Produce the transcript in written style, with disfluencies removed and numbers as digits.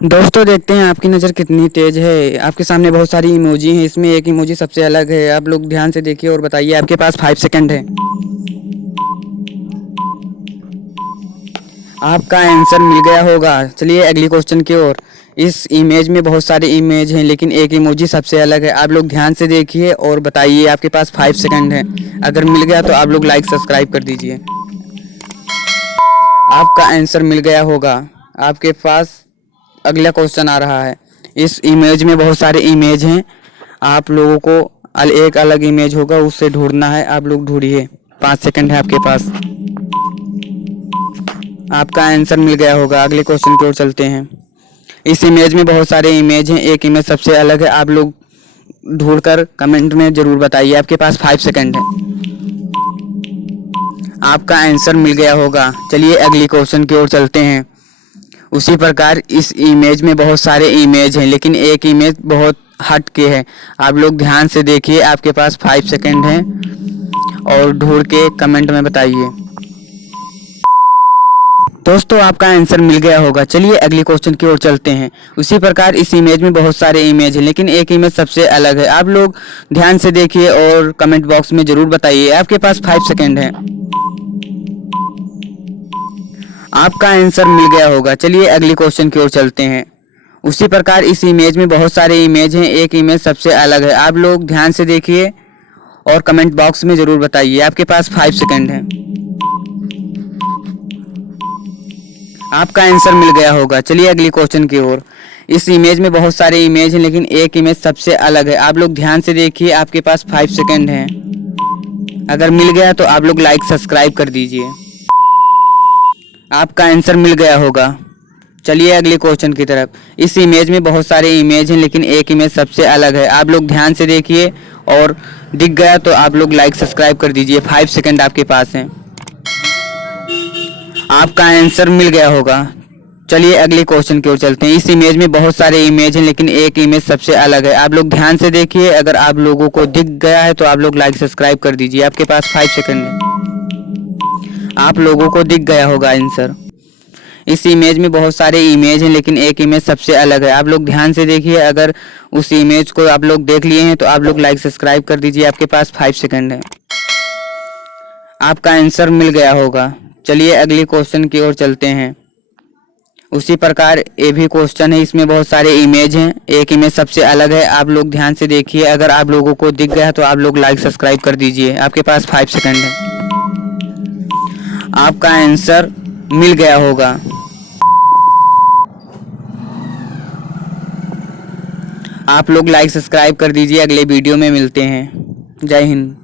दोस्तों देखते हैं आपकी नज़र कितनी तेज़ है। आपके सामने बहुत सारी इमोजी हैं, इसमें एक इमोजी सबसे अलग है। आप लोग ध्यान से देखिए और बताइए। आपके पास 5 सेकंड है। आपका आंसर मिल गया होगा। चलिए अगली क्वेश्चन की ओर। इस इमेज में बहुत सारे इमेज हैं लेकिन एक इमोजी सबसे अलग है। आप लोग ध्यान से देखिए और बताइए। आपके पास 5 सेकंड है। अगर मिल गया तो आप लोग लाइक सब्सक्राइब कर दीजिए। आपका आंसर मिल गया होगा। आपके पास अगला क्वेश्चन आ रहा है। इस इमेज में बहुत सारे इमेज हैं। आप लोगों को एक अलग इमेज होगा, उससे ढूंढना है। आप लोग ढूंढिए। 5 सेकंड है आपके पास। आपका आंसर मिल गया होगा। अगले क्वेश्चन की ओर चलते हैं। इस इमेज में बहुत सारे इमेज हैं, एक इमेज सबसे अलग है। आप लोग ढूंढकर कमेंट में ज़रूर बताइए। आपके पास 5 सेकंड है। आपका आंसर मिल गया होगा। चलिए अगली क्वेश्चन की ओर चलते हैं। उसी प्रकार इस इमेज में बहुत सारे इमेज हैं लेकिन एक इमेज बहुत हट के है। आप लोग ध्यान से देखिए। आपके पास 5 सेकंड हैं और ढूंढ के कमेंट में बताइए। दोस्तों आपका आंसर मिल गया होगा। चलिए अगली क्वेश्चन की ओर चलते हैं। उसी प्रकार इस इमेज में बहुत सारे इमेज हैं लेकिन एक इमेज सबसे अलग है। आप लोग ध्यान से देखिए और कमेंट बॉक्स में ज़रूर बताइए। आपके पास 5 सेकंड है। आपका आंसर मिल गया होगा। चलिए अगली क्वेश्चन की ओर चलते हैं। उसी प्रकार इस इमेज में बहुत सारे इमेज हैं, एक इमेज सबसे अलग है। आप लोग ध्यान से देखिए और कमेंट बॉक्स में ज़रूर बताइए। आपके पास 5 सेकंड है। आपका आंसर मिल गया होगा। चलिए अगली क्वेश्चन की ओर। इस इमेज में बहुत सारे इमेज हैं लेकिन एक इमेज सबसे अलग है। आप लोग ध्यान से देखिए। आपके पास 5 सेकंड है। अगर मिल गया तो आप लोग लाइक सब्सक्राइब कर दीजिए। आपका आंसर मिल गया होगा। चलिए अगले क्वेश्चन की तरफ। इस इमेज में बहुत सारे इमेज हैं लेकिन एक इमेज सबसे अलग है। आप लोग ध्यान से देखिए और दिख गया तो आप लोग लाइक सब्सक्राइब कर दीजिए। 5 सेकंड आपके पास हैं। आपका आंसर मिल गया होगा। चलिए अगले क्वेश्चन की ओर चलते हैं। इस इमेज में बहुत सारे इमेज हैं लेकिन एक इमेज सबसे अलग है। आप लोग ध्यान से देखिए। अगर आप लोगों को दिख गया है तो आप लोग लाइक सब्सक्राइब कर दीजिए। आपके पास 5 सेकंड है। आप लोगों को दिख गया होगा आंसर। इस इमेज में बहुत सारे इमेज हैं लेकिन एक इमेज सबसे अलग है। आप लोग ध्यान से देखिए। अगर उस इमेज को आप लोग देख लिए हैं तो आप लोग लाइक सब्सक्राइब कर दीजिए। आपके पास 5 सेकंड है। आपका आंसर मिल गया होगा। चलिए अगले क्वेश्चन की ओर चलते हैं। उसी प्रकार ये भी क्वेश्चन है। इसमें बहुत सारे इमेज हैं, एक इमेज सबसे अलग है। आप लोग ध्यान से देखिए। अगर आप लोगों को दिख गया तो आप लोग लाइक सब्सक्राइब कर दीजिए। आपके पास 5 सेकंड है। आपका आंसर मिल गया होगा। आप लोग लाइक सब्सक्राइब कर दीजिए। अगले वीडियो में मिलते हैं। जय हिंद।